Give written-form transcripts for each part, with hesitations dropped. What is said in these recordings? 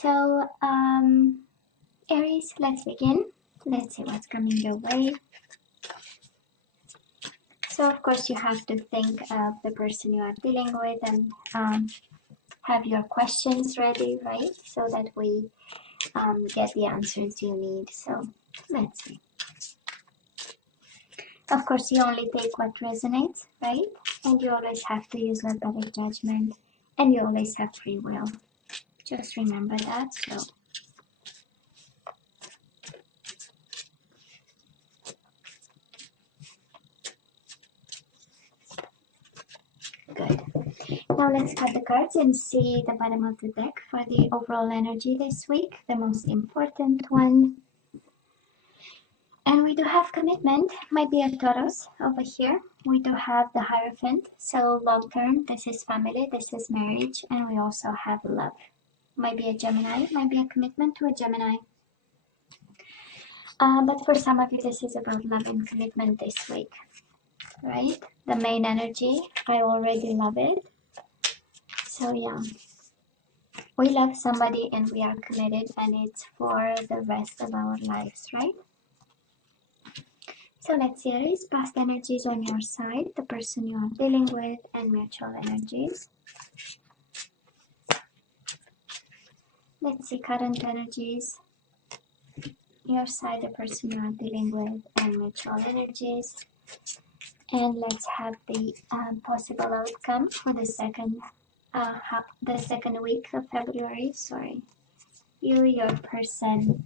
So, Aries, let's begin. Let's see what's coming your way. So, of course, you have to think of the person you are dealing with and have your questions ready, right? So that we get the answers you need. So, let's see. Of course, you only take what resonates, right? And you always have to use your better judgment, and you always have free will. Just remember that. So, good. Now let's cut the cards and see the bottom of the deck for the overall energy this week, the most important one. And we do have commitment, might be a Taurus over here. We do have the Hierophant, so long term, this is family, this is marriage, and we also have love. Might be a Gemini, might be a commitment to a Gemini. But for some of you, this is about love and commitment this week, right? The main energy, I already love it. So yeah, we love somebody and we are committed, and it's for the rest of our lives, right? So let's see, Aries, past energies on your side, the person you are dealing with, and mutual energies. Let's see, current energies, your side, the person you are dealing with, and mutual energies. And let's have the possible outcome for the second week of February. Sorry, you, your person,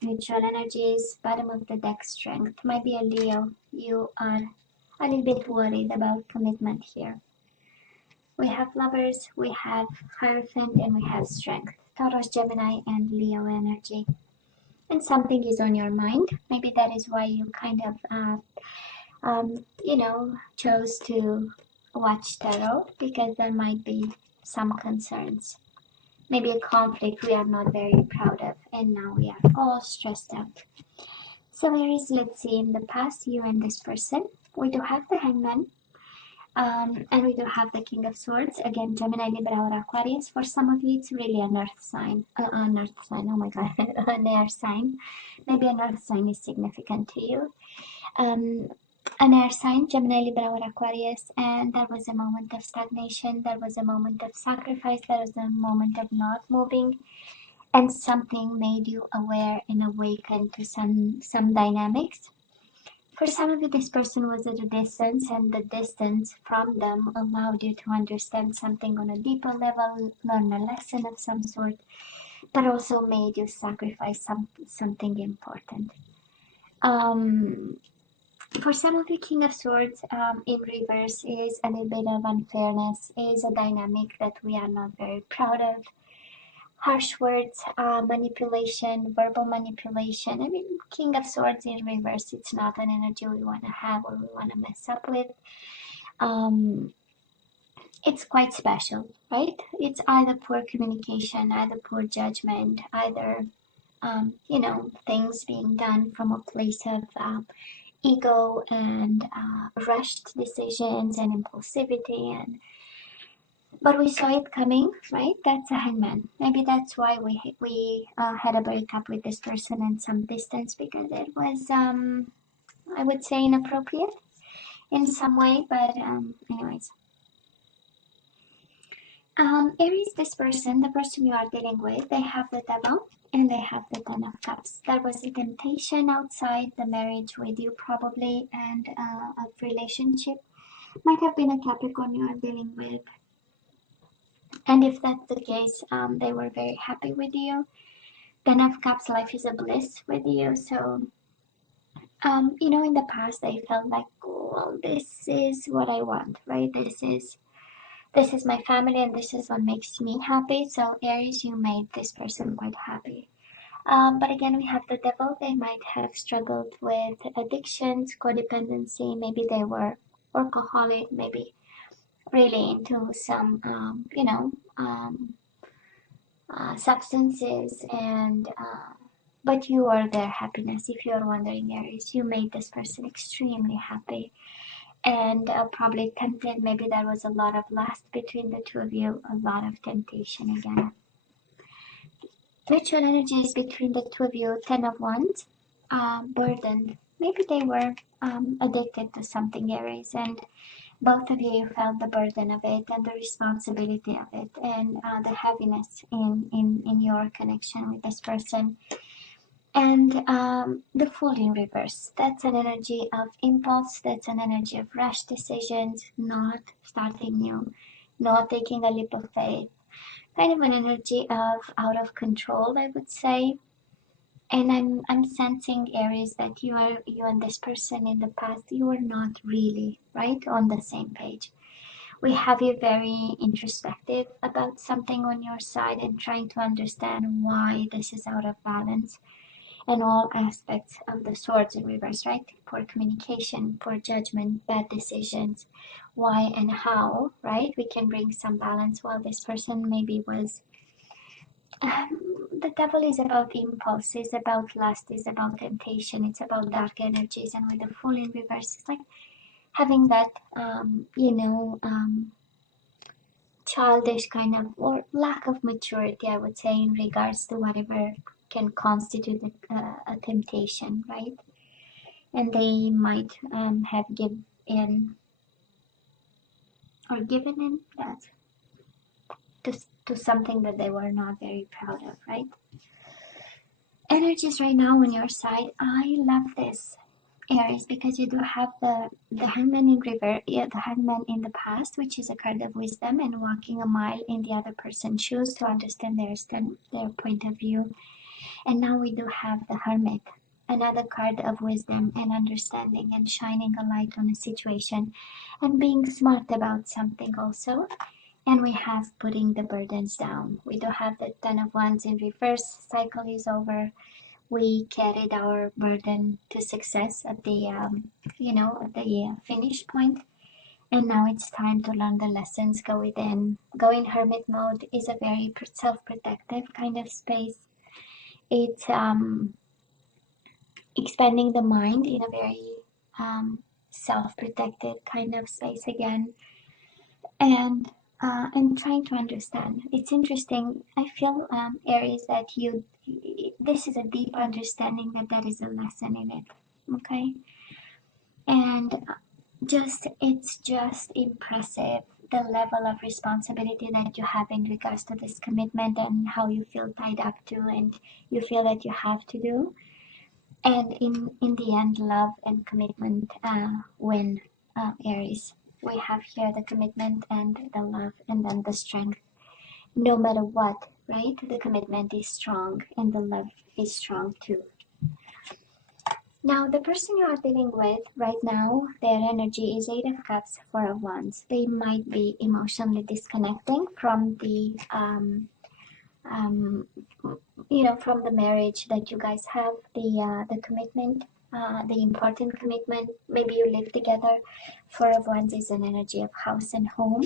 mutual energies, bottom of the deck, strength. Might be a Leo. You are a little bit worried about commitment here. We have lovers, we have Hierophant, and we have strength. Taurus, Gemini, and Leo energy. And something is on your mind. Maybe that is why you kind of, chose to watch tarot, because there might be some concerns. Maybe a conflict we are not very proud of, and now we are all stressed out. So Aries, let's see, in the past, you and this person, we do have the Hangman, and we do have the King of Swords. Again, Gemini, Libra, or Aquarius. For some of you, it's really an earth sign. Oh my god, an air sign. Maybe an earth sign is significant to you. An air sign, Gemini, Libra, or Aquarius, and there was a moment of stagnation, there was a moment of sacrifice, there was a moment of not moving, and something made you aware and awakened to some dynamics. For some of you, this person was at a distance, and the distance from them allowed you to understand something on a deeper level, learn a lesson of some sort, but also made you sacrifice something important. For some of you, King of Swords in reverse is a little bit of unfairness, is a dynamic that we are not very proud of. Harsh words, manipulation, verbal manipulation. I mean, King of Swords in reverse, it's not an energy we want to have or we want to mess up with. It's quite special, right? It's either poor communication, either poor judgment, either, things being done from a place of ego and rushed decisions and impulsivity, but we saw it coming, right? That's a Hangman. Maybe that's why we had a breakup with this person and some distance, because it was I would say inappropriate in some way, but anyways. Aries, this person, the person you are dealing with, they have the Devil and they have the Ten of Cups. There was a temptation outside the marriage with you, probably, and a relationship. Might have been a Capricorn you are dealing with. And if that's the case, they were very happy with you. Ten of Cups, life is a bliss with you. So, in the past, they felt like, oh, this is what I want, right? This is my family, and this is what makes me happy. So Aries, you made this person quite happy. But again, we have the Devil. They might have struggled with addictions, codependency. Maybe they were alcoholic, maybe really into some, substances, and but you are their happiness. If you are wondering, Aries, you made this person extremely happy. And probably tempted. Maybe there was a lot of lust between the two of you, a lot of temptation again. Mutual energies between the two of you. 10 of Wands. Burdened. Maybe they were addicted to something, Aries, and both of you felt the burden of it and the responsibility of it, and the heaviness in your connection with this person. And the Fool in reverse. That's an energy of impulse. That's an energy of rash decisions, not starting new, not taking a leap of faith. Kind of an energy of out of control, I would say. And I'm sensing, Aries, that you and this person in the past, you were not really right on the same page. We have you very introspective about something on your side and trying to understand why this is out of balance, and all aspects of the swords in reverse, right? Poor communication, poor judgment, bad decisions, why and how, right? We can bring some balance, while this person maybe was the devil is about impulse, is about lust, is about temptation, it's about dark energies. And with the Fool in reverse, it's like having that childish kind of, or lack of maturity, I would say, in regards to whatever can constitute a temptation, right? And they might have given in that to something that they were not very proud of, right? Energies right now on your side. I love this, Aries, because you do have the Hangman in reverse, yeah, the Hangman in the past, which is a card of wisdom and walking a mile in the other person's shoes to understand their point of view. And now we do have the Hermit, another card of wisdom and understanding and shining a light on a situation and being smart about something also. And we have putting the burdens down. We do have the Ten of Wands in reverse. Cycle is over. We carried our burden to success at the finish point, and now it's time to learn the lessons. Go within. Go in hermit mode is a very self-protective kind of space. It's expanding the mind in a very self-protective kind of space again, and trying to understand. It's interesting. I feel, Aries, that this is a deep understanding that is a lesson in it. Okay, and it's just impressive the level of responsibility that you have in regards to this commitment and how you feel tied up to, and you feel that you have to do. And in the end, love and commitment win, Aries. We have here the commitment and the love, and then the strength. No matter what, right? The commitment is strong and the love is strong too. Now, the person you are dealing with right now, their energy is 8 of Cups, 4 of Wands. They might be emotionally disconnecting from from the marriage that you guys have, the commitment, the important commitment. Maybe you live together. 4 of Wands is an energy of house and home.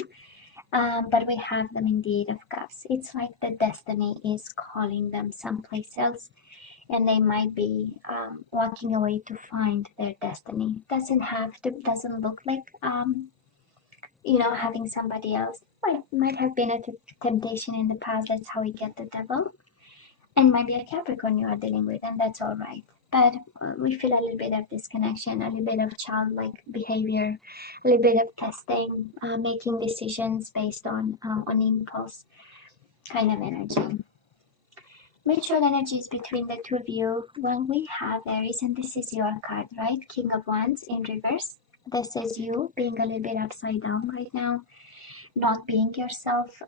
But we have them in the 8 of Cups. It's like the destiny is calling them someplace else, and they might be walking away to find their destiny. Doesn't look like having somebody else. Might have been a temptation in the past. That's how we get the devil, and might be a Capricorn you are dealing with, and that's all right. But we feel a little bit of disconnection, a little bit of childlike behavior, a little bit of testing, making decisions based on impulse kind of energy. Mutual energies between the two of you. Well, we have Aries, and this is your card, right? King of Wands in reverse. This is you being a little bit upside down right now, not being yourself,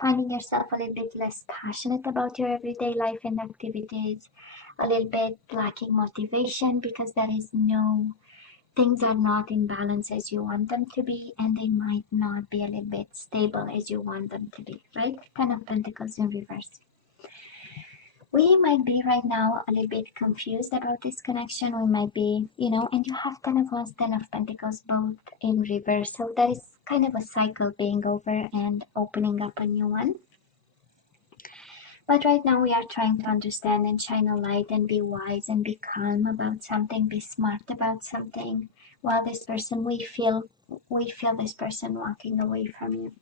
finding yourself a little bit less passionate about your everyday life and activities, a little bit lacking motivation because things are not in balance as you want them to be, and they might not be a little bit stable as you want them to be, right? Ten of Pentacles in reverse. We might be right now a little bit confused about this connection. We might be, and you have 10 of Wands, 10 of Pentacles, both in reverse. So that is kind of a cycle being over and opening up a new one. But right now we are trying to understand and shine a light and be wise and be calm about something, be smart about something. While this person, we feel this person walking away from you.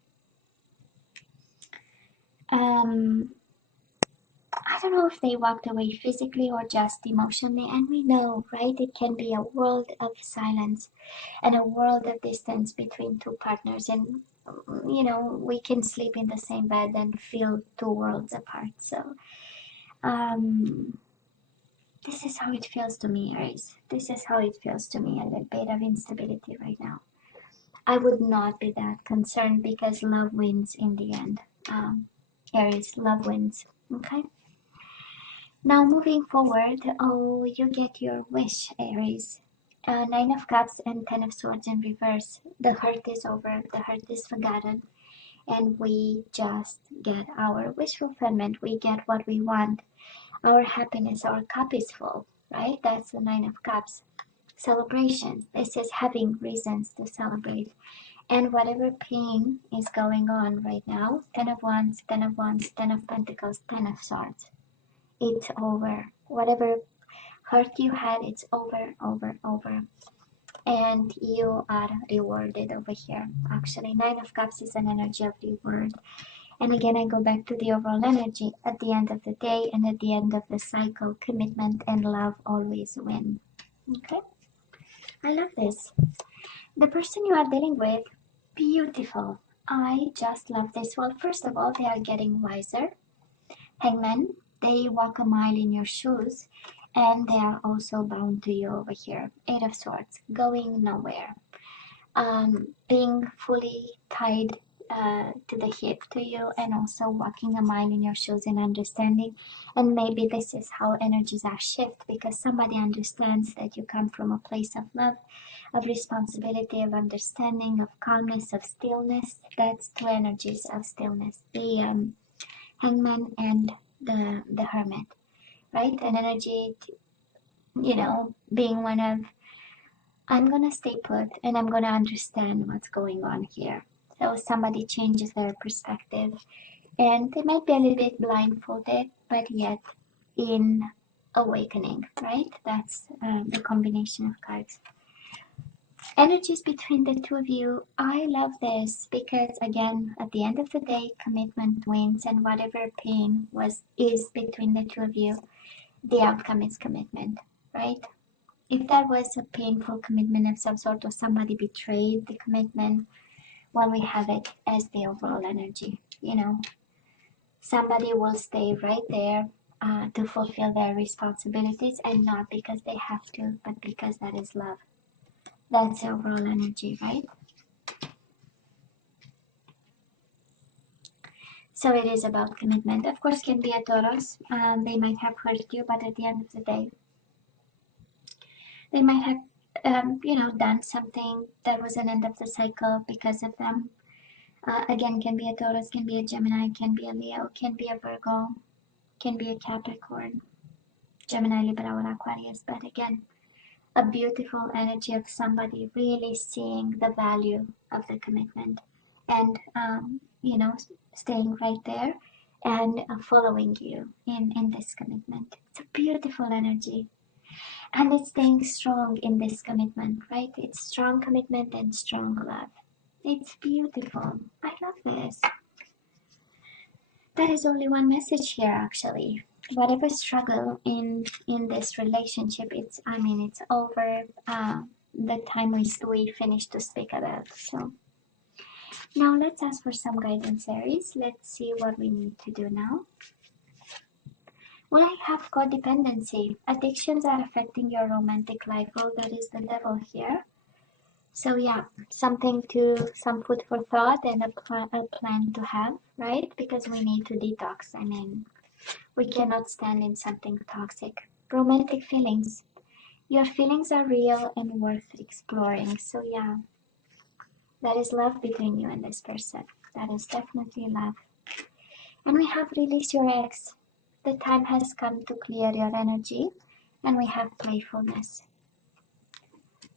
I don't know if they walked away physically or just emotionally. And we know, right? It can be a world of silence and a world of distance between two partners. And, you know, we can sleep in the same bed and feel two worlds apart. So, this is how it feels to me, Aries. This is how it feels to me, a little bit of instability right now. I would not be that concerned because love wins in the end. Aries, love wins. Okay? Now moving forward, oh, you get your wish, Aries. Nine of Cups and Ten of Swords in reverse. The hurt is over, the hurt is forgotten, and we just get our wish fulfillment. We get what we want. Our happiness, our cup is full, right? That's the Nine of Cups. Celebration. This is having reasons to celebrate. And whatever pain is going on right now, Ten of Wands, Ten of Wands, Ten of Pentacles, Ten of Swords. It's over. Whatever hurt you had, it's over, over, over. And you are rewarded over here. Actually, Nine of Cups is an energy of reward. And again, I go back to the overall energy. At the end of the day and at the end of the cycle, commitment and love always win. Okay? I love this. The person you are dealing with, beautiful. I just love this. Well, first of all, they are getting wiser. Hangman, they walk a mile in your shoes, and they are also bound to you over here. Eight of Swords, going nowhere. Being fully tied to the hip to you, and also walking a mile in your shoes and understanding. And maybe this is how energies are shift, because somebody understands that you come from a place of love, of responsibility, of understanding, of calmness, of stillness. That's two energies of stillness. The Hangman and the Hermit, right? An energy, you know, being one of, I'm gonna stay put and I'm gonna understand what's going on here. So somebody changes their perspective, and they might be a little bit blindfolded, but yet in awakening, right? That's the combination of cards. Energies between the two of you, I love this because again, at the end of the day, commitment wins, and whatever pain is between the two of you, the outcome is commitment, right? If that was a painful commitment of some sort, or somebody betrayed the commitment, well, we have it as the overall energy. You know, somebody will stay right there to fulfill their responsibilities, and not because they have to, but because that is love. That's the overall energy, right? So it is about commitment. Of course, can be a Taurus. They might have hurt you, but at the end of the day, they might have, you know, done something that was an end of the cycle because of them. Again, can be a Taurus, can be a Gemini, can be a Leo, can be a Virgo, can be a Capricorn, Gemini, Libra, or Aquarius. But again, a beautiful energy of somebody really seeing the value of the commitment, and you know, staying right there and following you in this commitment. It's a beautiful energy, and it's staying strong in this commitment, right? It's strong commitment and strong love. It's beautiful. I love this. There is only one message here, actually. Whatever struggle in this relationship, it's over. The time we finished to speak about. So now let's ask for some guidance, Aries. Let's see what we need to do now. Well, I have codependency. Addictions are affecting your romantic life. Oh, that is the devil here. So yeah, some food for thought, and a plan to have, right? Because we need to detox. We cannot stand in something toxic. Romantic feelings. Your feelings are real and worth exploring. So yeah, that is love between you and this person. That is definitely love. And we have released your ex. The time has come to clear your energy. And we have playfulness.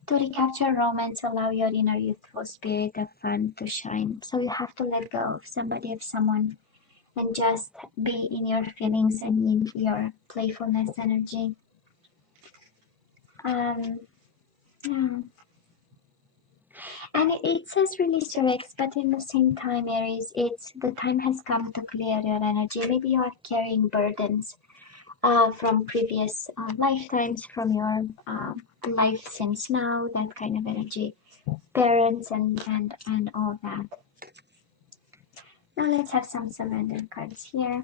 To recapture romance, allow your inner youthful spirit of fun to shine. So you have to let go of somebody, of someone, and just be in your feelings and in your playfulness energy. Yeah. And it says release your ex, but in the same time, Aries, it's the time has come to clear your energy. Maybe you are carrying burdens from previous lifetimes, from your life since now, that kind of energy, parents and all that. Now let's have some surrender cards here.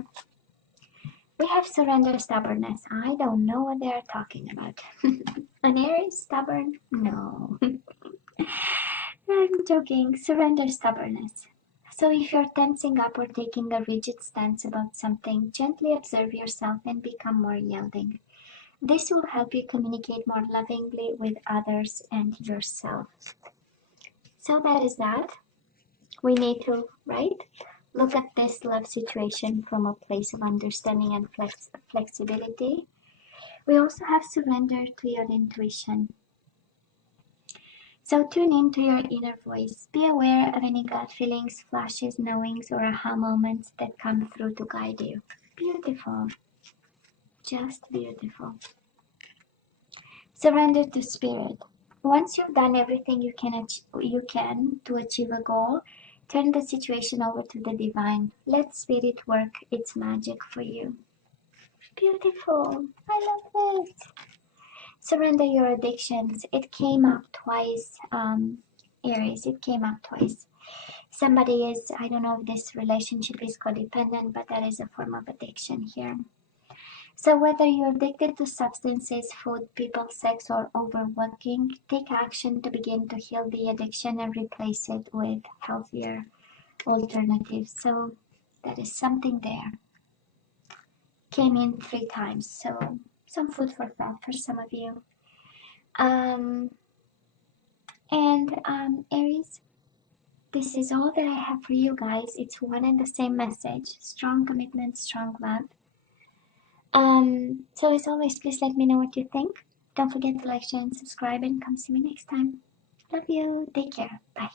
We have surrender, stubbornness. I don't know what they are talking about. An Aries stubborn? No. I'm joking. Surrender, stubbornness. So if you're tensing up or taking a rigid stance about something, gently observe yourself and become more yielding. This will help you communicate more lovingly with others and yourself. So that is that. We need to, right, look at this love situation from a place of understanding and flexibility. We also have surrender to your intuition. So tune into your inner voice. Be aware of any gut feelings, flashes, knowings, or aha moments that come through to guide you. Beautiful. Just beautiful. Surrender to spirit. Once you've done everything you can to achieve a goal, turn the situation over to the divine. Let spirit work its magic for you. Beautiful. I love it. Surrender your addictions. It came up twice, Aries. It came up twice. Somebody is, I don't know if this relationship is codependent, but that is a form of addiction here. So whether you're addicted to substances, food, people, sex, or overworking, take action to begin to heal the addiction and replace it with healthier alternatives. So that is something there. Came in 3 times, so some food for thought for some of you. Aries, this is all that I have for you guys. It's one and the same message. Strong commitment, strong love. So as always, please let me know what you think. Don't forget to like, share, and subscribe, and come see me next time. Love you. Take care. Bye.